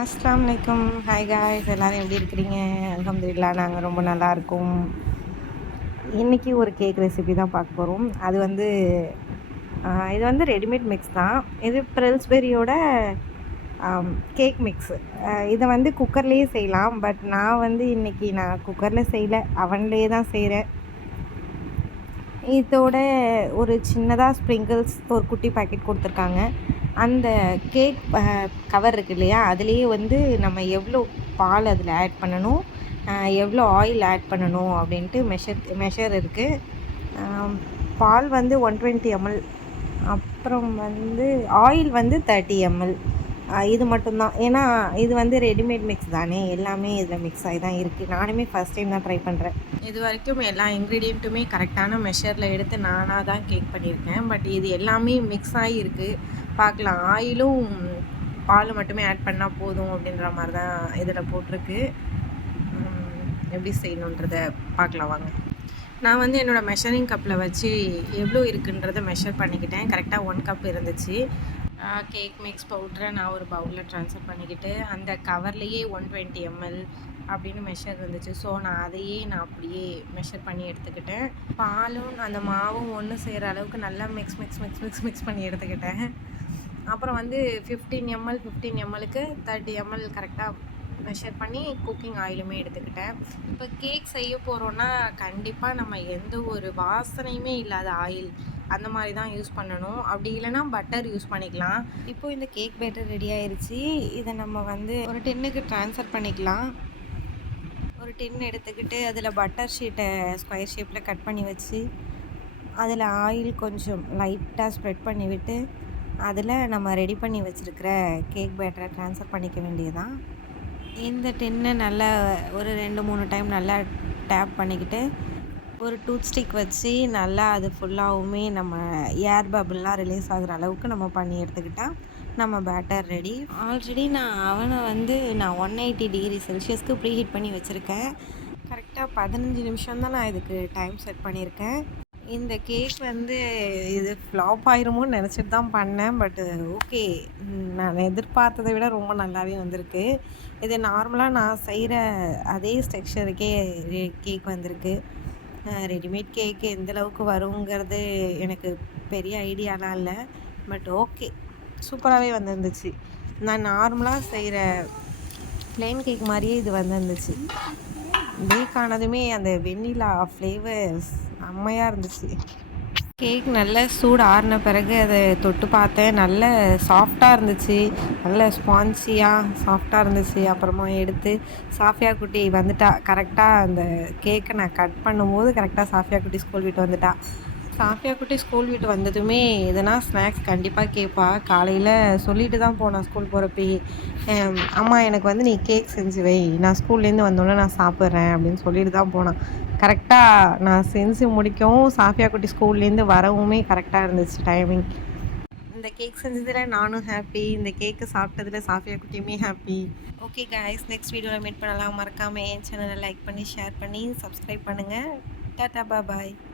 அஸ்லாம் வலைக்கம் hi guys எல்லோரும் எப்படி இருக்கிறீங்க? அலமதுல்லா நாங்கள் ரொம்ப நல்லா இருக்கோம். இன்றைக்கி ஒரு கேக் ரெசிபி தான் பார்க்க போகிறோம் அது வந்து இது வந்து ரெடிமேட் மிக்ஸ் தான். இது ப்ரெல்ஸ்பெரியோட கேக் மிக்ஸ் இதை வந்து குக்கர்லேயே செய்யலாம். பட் நான் வந்து இன்றைக்கி நான் குக்கரில் செய்யலை. அவன்லேயே தான் செய்கிறேன் இதோட ஒரு சின்னதாக ஸ்ப்ரிங்கிள்ஸ் ஒரு குட்டி பாக்கெட் கொடுத்துருக்காங்க. அந்த கேக் கவர் இருக்கு இல்லையா? அதுலேயே வந்து நம்ம எவ்வளோ பால் அதில் ஆட் பண்ணணும் எவ்வளோ ஆயில் ஆட் பண்ணணும் அப்படின்ட்டு மெஷர் மெஷர் இருக்குது பால் வந்து ஒன் டுவெண்ட்டி எம்எல் அப்புறம் வந்து ஆயில் வந்து தேர்ட்டி எம்எல் இது மட்டும்தான். ஏன்னா இது வந்து ரெடிமேட் மிக்ஸ் தானே. எல்லாமே இதில் மிக்ஸ் ஆகி தான் இருக்குது நானுமே ஃபஸ்ட் டைம் தான் ட்ரை பண்ணுறேன் இது வரைக்கும் எல்லா இன்க்ரீடியண்ட்டுமே கரெக்டான மெஷரில் எடுத்து நானாக தான் கேக் பண்ணியிருக்கேன். பட் இது எல்லாமே மிக்ஸ் ஆகி இருக்குது பார்க்கலாம். ஆயிலும் பால் மட்டுமே ஆட் பண்ணால் போதும் அப்படின்ற மாதிரி தான் இதில் போட்டிருக்கு. எப்படி செய்யணுன்றத பார்க்கலாம் வாங்க. நான் வந்து என்னோடய மெஷரிங் கப்பில் வச்சு எவ்வளோ இருக்குன்றதை மெஷர் பண்ணிக்கிட்டேன். கரெக்டாக ஒன் கப் இருந்துச்சு. கேக் மிக்ஸ் பவுட்ரை நான் ஒரு பவுலில் ட்ரான்ஸ்ஃபர் பண்ணிக்கிட்டு அந்த கவர்லேயே ஒன் டுவெண்ட்டி எம்எல் அப்படின்னு மெஷர் இருந்துச்சு. ஸோ நான் அதையே நான் அப்படியே மெஷர் பண்ணி எடுத்துக்கிட்டேன். பாலும் அந்த மாவும் ஒன்று செய்கிற அளவுக்கு நல்லா mix mix mix mix mix பண்ணி எடுத்துக்கிட்டேன். அப்புறம் வந்து ஃபிஃப்டீன் எம்எல் ஃபிஃப்டீன் எம்எல்க்கு தேர்ட்டி எம்எல் கரெக்டாக மெஷர் பண்ணி குக்கிங் ஆயிலுமே எடுத்துக்கிட்டேன். இப்போ கேக் செய்ய போகிறோன்னா கண்டிப்பாக நம்ம எந்த ஒரு வாசனையுமே இல்லாத ஆயில் அந்த மாதிரி தான் யூஸ் பண்ணணும். அப்படி இல்லைனா பட்டர் யூஸ் பண்ணிக்கலாம். இப்போது இந்த கேக் பேட்டர் ரெடி ஆயிடுச்சு இதை நம்ம வந்து ஒரு டென்னுக்கு ட்ரான்ஸ்ஃபர் பண்ணிக்கலாம். ஒரு டென் எடுத்துக்கிட்டு அதில் பட்டர் ஷீட்டை ஸ்கொயர் ஷேப்பில் கட் பண்ணி வச்சு அதில் ஆயில் கொஞ்சம் லைட்டாக ஸ்ப்ரெட் பண்ணிவிட்டு அதில் நம்ம ரெடி பண்ணி வச்சுருக்கிற கேக் பேட்டரை ட்ரான்ஸ்ஃபர் பண்ணிக்க வேண்டியதுதான். இந்த டின்னை நல்லா ஒரு ரெண்டு மூணு டைம் நல்லா டேப் பண்ணிக்கிட்டு ஒரு டூத் ஸ்டிக் வச்சு நல்லா அது ஃபுல்லாகவுமே நம்ம ஏர் பபிள்லாம் ரிலீஸ் ஆகிற அளவுக்கு நம்ம பண்ணி எடுத்துக்கிட்டால் நம்ம பேட்டர் ரெடி. ஆல்ரெடி நான் அவனை வந்து நான் ஒன் எயிட்டி டிகிரி செல்சியஸ்க்கு ப்ரீ ஹீட் பண்ணி வச்சுருக்கேன். கரெக்டாக பதினஞ்சு நிமிஷம் தான் நான் இதுக்கு டைம் செட் பண்ணியிருக்கேன். இந்த கேக் வந்து இது ஃப்ளாப் ஆயிருமோன்னு நினச்சிட்டு தான் பண்ணேன். பட்டு ஓகே நான் எதிர்பார்த்ததை விட ரொம்ப நல்லாவே வந்திருக்கு. இது நார்மலாக நான் செய்கிற அதே ஸ்ட்ரக்சருக்கே கேக் வந்திருக்கு. ரெடிமேட் கேக்கு எந்தளவுக்கு வருங்கிறது எனக்கு பெரிய ஐடியாலாம் இல்லை. பட் ஓகே சூப்பராகவே வந்துருந்துச்சு. நான் நார்மலாக செய்கிற ப்ளைன் கேக் மாதிரியே இது வந்துருந்துச்சு. பேக் ஆனதுமே அந்த வெண்ணிலா ஃப்ளேவர்ஸ் செம்மையாக இருந்துச்சு. கேக் நல்ல சூடு ஆறின பிறகு அதை தொட்டு பார்த்தேன். நல்ல சாஃப்டாக இருந்துச்சு. நல்ல ஸ்பான்சியாக சாஃப்டாக இருந்துச்சு. அப்புறமா எடுத்து சாஃபியா குட்டி வந்துட்டா. கரெக்டாக அந்த கேக்கை நான் கட் பண்ணும்போது கரெக்டாக சாஃபியா குட்டி ஸ்கூல் விட்டு வந்துட்டா. சாஃபியா குட்டி ஸ்கூல் விட்டு வந்ததுமே எதனா ஸ்நாக்ஸ் கண்டிப்பாக கேட்பா காலையில் சொல்லிட்டு தான் போனான் ஸ்கூல் போகிறப்பே அம்மா எனக்கு வந்து நீ கேக் செஞ்சு வை. நான் ஸ்கூல்லேருந்து வந்தோடனே நான் சாப்பிட்றேன் அப்படின்னு சொல்லிட்டு தான் போனான் கரெக்டாக நான் செஞ்சு முடிக்கவும் சாஃபியா குட்டி ஸ்கூல்லேருந்து வரவுமே கரெக்டாக இருந்துச்சு டைமிங் இந்த கேக் செஞ்சதில் நானும் ஹாப்பி இந்த கேக்கு சாப்பிட்டதில் சாஃபியா குட்டியுமே ஹாப்பி ஓகே கைஸ் நெக்ஸ்ட் வீடியோவில் மீட் பண்ணலாம். மறக்காமல் என் சேனலை லைக் பண்ணி ஷேர் பண்ணி சப்ஸ்கிரைப் பண்ணுங்கள் டாட்டா பாய்